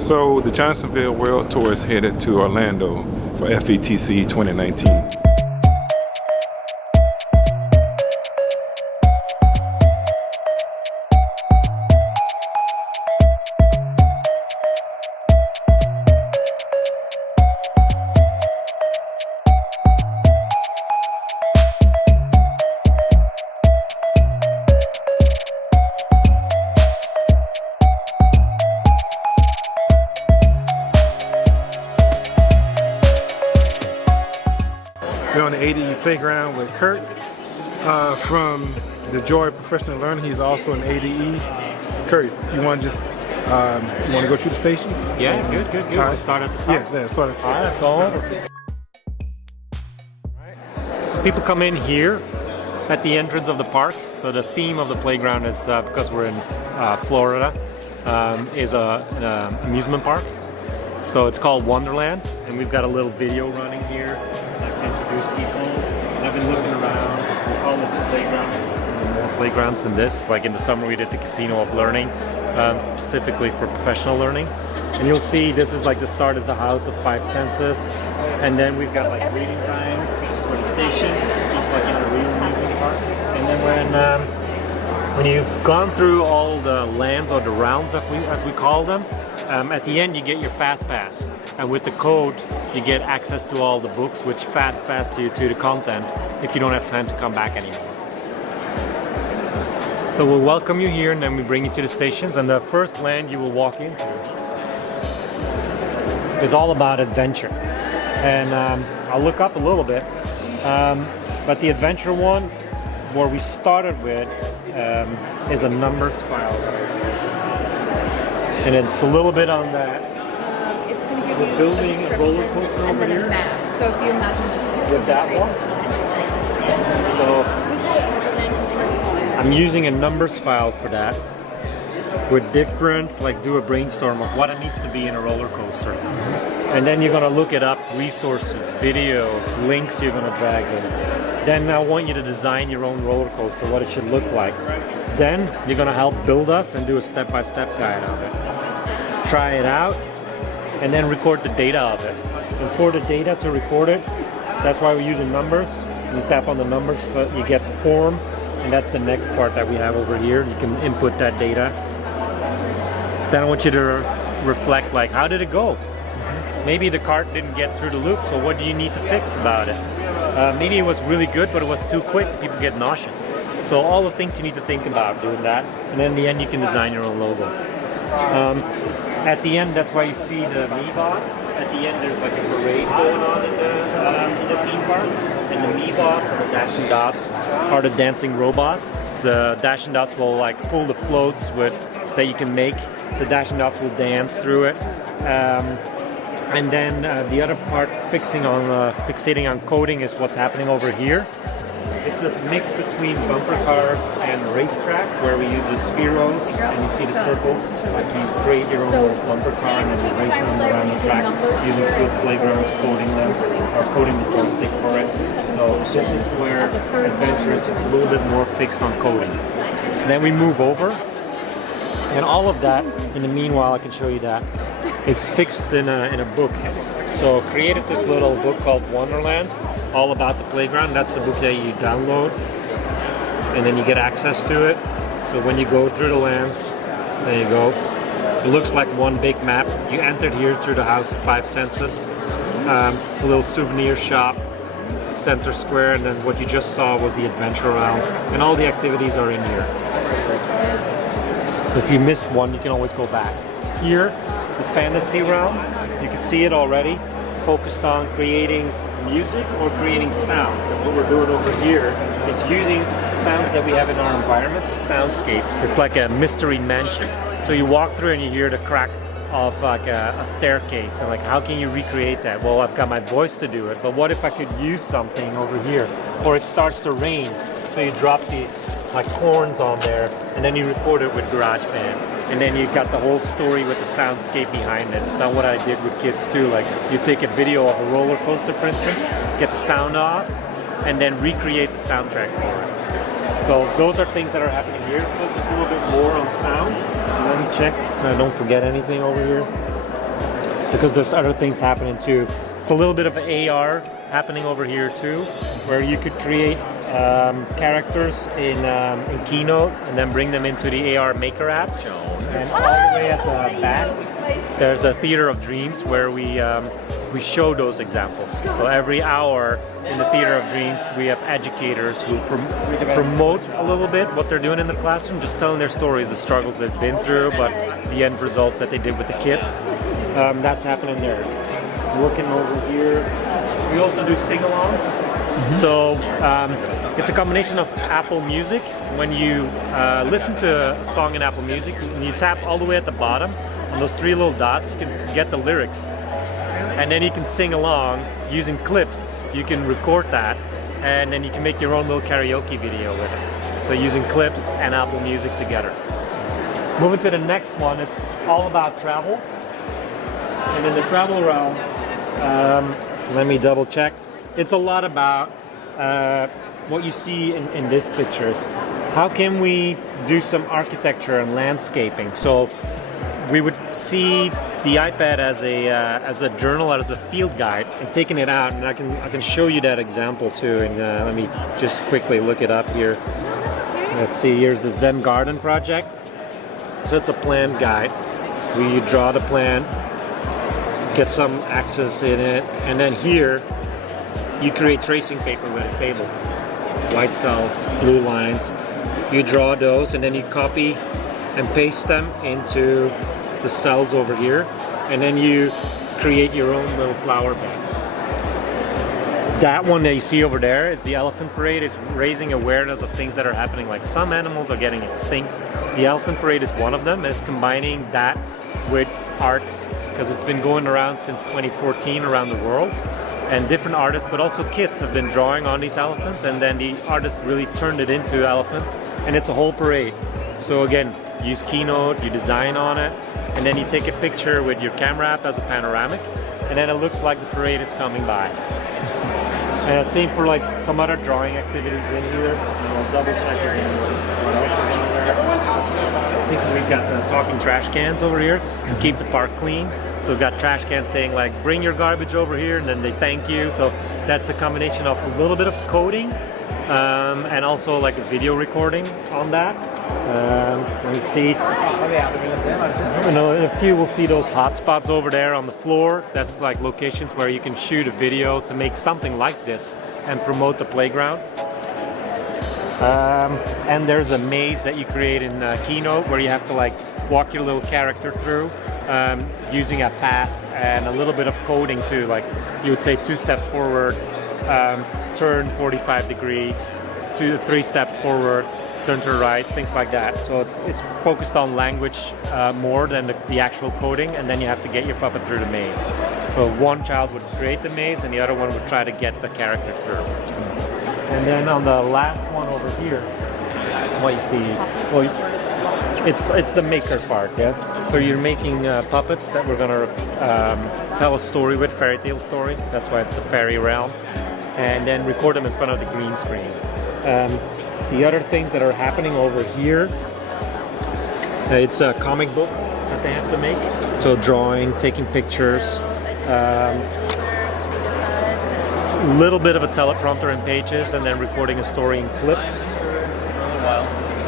So the Johnsonville World Tour is headed to Orlando for FETC 2019. We're on the ADE Playground with Kurt from the Joy of Professional Learning. He's also an ADE. Kurt, you want to just you want to go through the stations? Yeah, good. All right. Start at the start. Yeah, start at the start. All right, let's go over. So people come in here at the entrance of the park. So the theme of the playground is, because we're in Florida, is an amusement park. So it's called Wonderland, and we've got a little video running here to introduce people. And I've been looking around. We call it the playground. There are more playgrounds than this. Like in the summer, we did the Casino of Learning, specifically for professional learning. And you'll see this is like the start is the House of Five Senses, and then we've got like reading times for the stations, just like in a real amusement park. And then when you've gone through all the lands or the rounds, as we call them, at the end you get your fast pass, and with the code you get access to all the books, which fast pass you to the content if you don't have time to come back anymore. So we'll welcome you here, and then we bring you to the stations, and the first land you will walk into is all about adventure. And I'll look up a little bit, but the adventure one, where we started with, is a numbers file. And it's a little bit on that. It's going to give We're you building a roller coaster and over then here. a map. So if you imagine this With that one. So I'm using a numbers file for that. With different, like do a brainstorm of what it needs to be in a roller coaster. And then you're gonna look it up, resources, videos, links you're gonna drag in. Then I want you to design your own roller coaster, what it should look like. Then you're gonna help build us and do a step-by-step guide of it. Try it out, and then record the data of it. And for the data to record it, that's why we're using numbers. You tap on the numbers, so you get the form, and that's the next part that we have over here. You can input that data. Then I want you to reflect, like, how did it go? Maybe the cart didn't get through the loop, so what do you need to fix about it? Maybe it was really good, but it was too quick, people get nauseous. So all the things you need to think about doing that, and then in the end you can design your own logo. At the end, that's why you see the MeBot. At the end there's like a parade going on in the theme park. And the MeBots and the Dash and Dots are the dancing robots. The Dash and Dots will like pull the floats that you can make. The Dash and Dots will dance through it. And then the other part, fixating on coding, is what's happening over here. It's a mix between bumper cars and racetrack, where we use the spheros, and you see the circles. Like you create your own little bumper car and then you race them around the track using Swift Playgrounds, coding them, or coding the joystick for it. So this is where adventure is a little bit more fixed on coding. And then we move over, and all of that, in the meanwhile, I can show you that. It's fixed in a book. So created this little book called Wonderland, all about the playground. That's the book that you download, and then you get access to it. So when you go through the lands, there you go. It looks like one big map. You entered here through the House of Five Senses, a little souvenir shop, center square, and then what you just saw was the adventure round, and all the activities are in here. So if you missed one, you can always go back. Here, the fantasy realm, you can see it already, focused on creating music or creating sounds. And what we're doing over here is using sounds that we have in our environment, the soundscape. It's like a mystery mansion. So you walk through and you hear the crack of like a staircase, and like, how can you recreate that? Well, I've got my voice to do it, but what if I could use something over here? Or it starts to rain, so you drop these like horns on there, and then you record it with GarageBand. And then you got the whole story with the soundscape behind it. That's what I did with kids too. Like you take a video of a roller coaster, for instance, get the sound off, and then recreate the soundtrack for it. So those are things that are happening here. Focus a little bit more on sound. Let me check. I don't forget anything over here. because there's other things happening too. It's a little bit of AR happening over here too, where you could create characters in Keynote and then bring them into the AR Maker app. And all the way at the back, there's a Theater of Dreams where we show those examples. So every hour in the Theater of Dreams, we have educators who promote a little bit what they're doing in the classroom, just telling their stories, the struggles they've been through, but the end results that they did with the kids. That's happening there. Looking over here, we also do sing-alongs. So it's a combination of Apple Music. When you listen to a song in Apple Music, and you tap all the way at the bottom on those three little dots, you can get the lyrics. And then you can sing along using clips. You can record that, and then you can make your own little karaoke video with it. So using clips and Apple Music together. Moving to the next one, it's all about travel. And in the travel realm, let me double check. It's a lot about what you see in these pictures. How can we do some architecture and landscaping? So we would see the iPad as a journal, as a field guide, and taking it out. And I can show you that example too. And let me just quickly look it up here. Let's see. Here's the Zen Garden project. So it's a plant guide. We draw the plant, get some access in it, and then here you create tracing paper with a table. White cells, blue lines. You draw those and then you copy and paste them into the cells over here, and then you create your own little flower bed. That one that you see over there is the elephant parade. Is raising awareness of things that are happening, like some animals are getting extinct. The elephant parade is one of them. It's combining that with arts, because it's been going around since 2014 around the world, and different artists, but also kids, have been drawing on these elephants, and then the artists really turned it into elephants, and it's a whole parade. So again, use Keynote, you design on it, and then you take a picture with your camera app as a panoramic, and then it looks like the parade is coming by. And same for like some other drawing activities in here. And I'll double check again what else is on there. I think we've got the talking trash cans over here to keep the park clean. So we've got trash cans saying like, bring your garbage over here, and then they thank you. So that's a combination of a little bit of coding and also like a video recording on that. Let me see. In a few we'll see those hotspots over there on the floor. That's like locations where you can shoot a video to make something like this and promote the playground. And there's a maze that you create in Keynote where you have to like walk your little character through using a path and a little bit of coding too. Like you would say 2 steps forwards, turn 45 degrees, 3 steps forwards, turn to the right, things like that. So it's focused on language more than the actual coding, and then you have to get your puppet through the maze. So one child would create the maze and the other one would try to get the character through. And then on the last one over here, what you see, well, it's the maker part, yeah? So you're making puppets that we're gonna tell a story with, fairy tale story. That's why it's the fairy realm. And then record them in front of the green screen. The other things that are happening over here, it's a comic book that they have to make. So drawing, taking pictures, little bit of a teleprompter in Pages, and then recording a story in clips.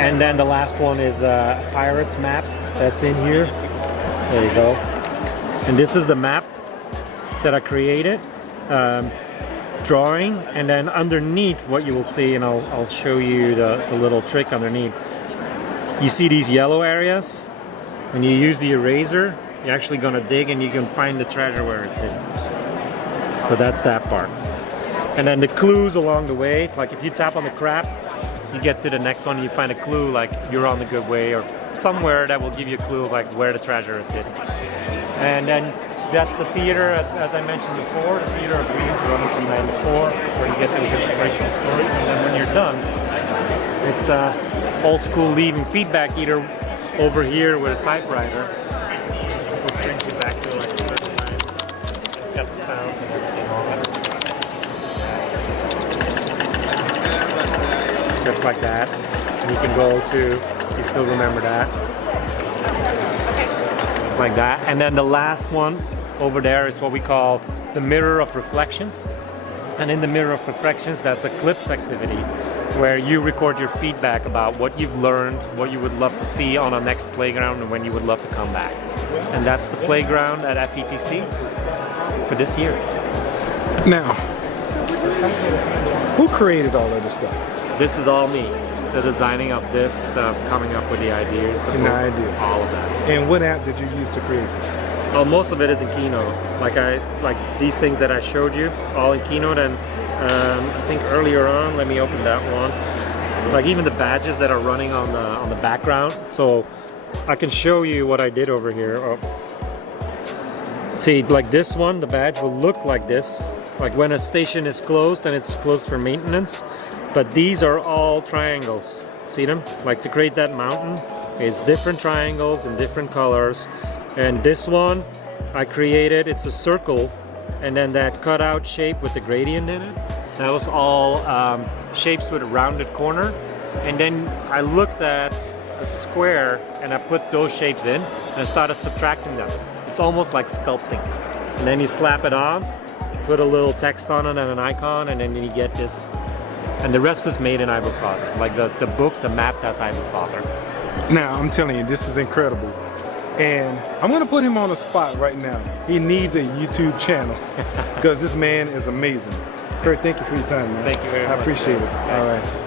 And then the last one is a pirate's map that's in here. There you go. And this is the map that I created. Drawing, and then underneath what you will see, and I'll show you the little trick underneath. You see these yellow areas? When you use the eraser, you're actually going to dig and you can find the treasure where it's hidden. So that's that part. And then the clues along the way, like if you tap on the crap, you get to the next one and you find a clue like you're on the good way, or somewhere that will give you a clue of like where the treasure is hidden. And then that's the theater, as I mentioned before, the Theater of Dreams running from 9 to 4, where you get those inspirational stories. And then when you're done, it's old school leaving feedback either over here with a typewriter, which brings you back to like a certain time. It's got the sounds and everything on it. Just like that. And you can go to, you still remember that. Like that. And then the last one over there is what we call the mirror of reflections. And in the mirror of reflections, that's a clips activity where you record your feedback about what you've learned, what you would love to see on our next playground, and when you would love to come back. And that's the playground at FETC for this year. Now, who created all of this stuff? This is all me. The designing of this stuff, coming up with the ideas, the book, all of that. And what app did you use to create this? Well, most of it is in Keynote. Like these things that I showed you, all in Keynote. And I think earlier on, let me open that one. Like even the badges that are running on the background. So I can show you what I did over here. Oh. See, like this one, the badge will look like this. Like when a station is closed and it's closed for maintenance. But these are all triangles. See them? Like to create that mountain, it's different triangles in different colors. And this one I created, it's a circle, and then that cutout shape with the gradient in it, that was all shapes with a rounded corner. And then I looked at a square and I put those shapes in and started subtracting them. It's almost like sculpting. And then you slap it on, put a little text on it and an icon, and then you get this. And the rest is made in iBooks Author. Like the book, the map, that's iBooks Author. Now, I'm telling you, this is incredible. And I'm gonna put him on the spot right now. He needs a YouTube channel because this man is amazing. Kurt, thank you for your time, man. Thank you very much. I appreciate it. Thanks. All right.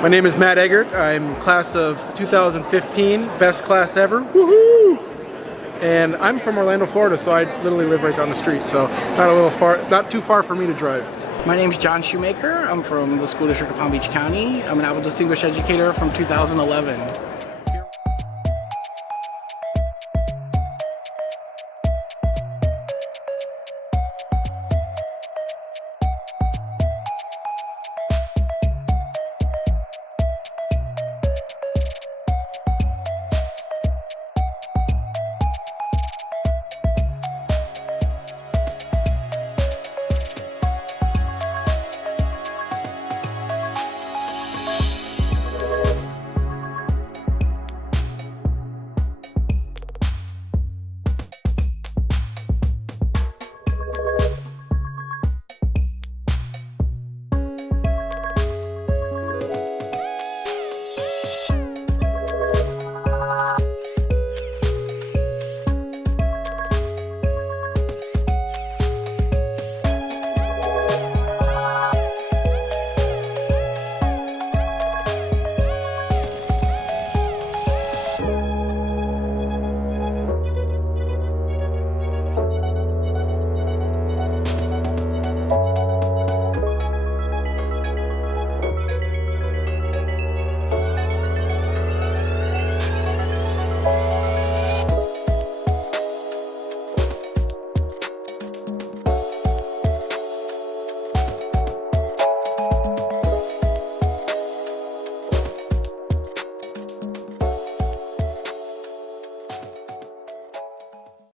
My name is Matt Eggert. I'm class of 2015, best class ever. Woohoo! And I'm from Orlando, Florida, so I literally live right down the street. So not too far for me to drive. My name is John Shoemaker. I'm from the School District of Palm Beach County. I'm an Apple Distinguished Educator from 2011.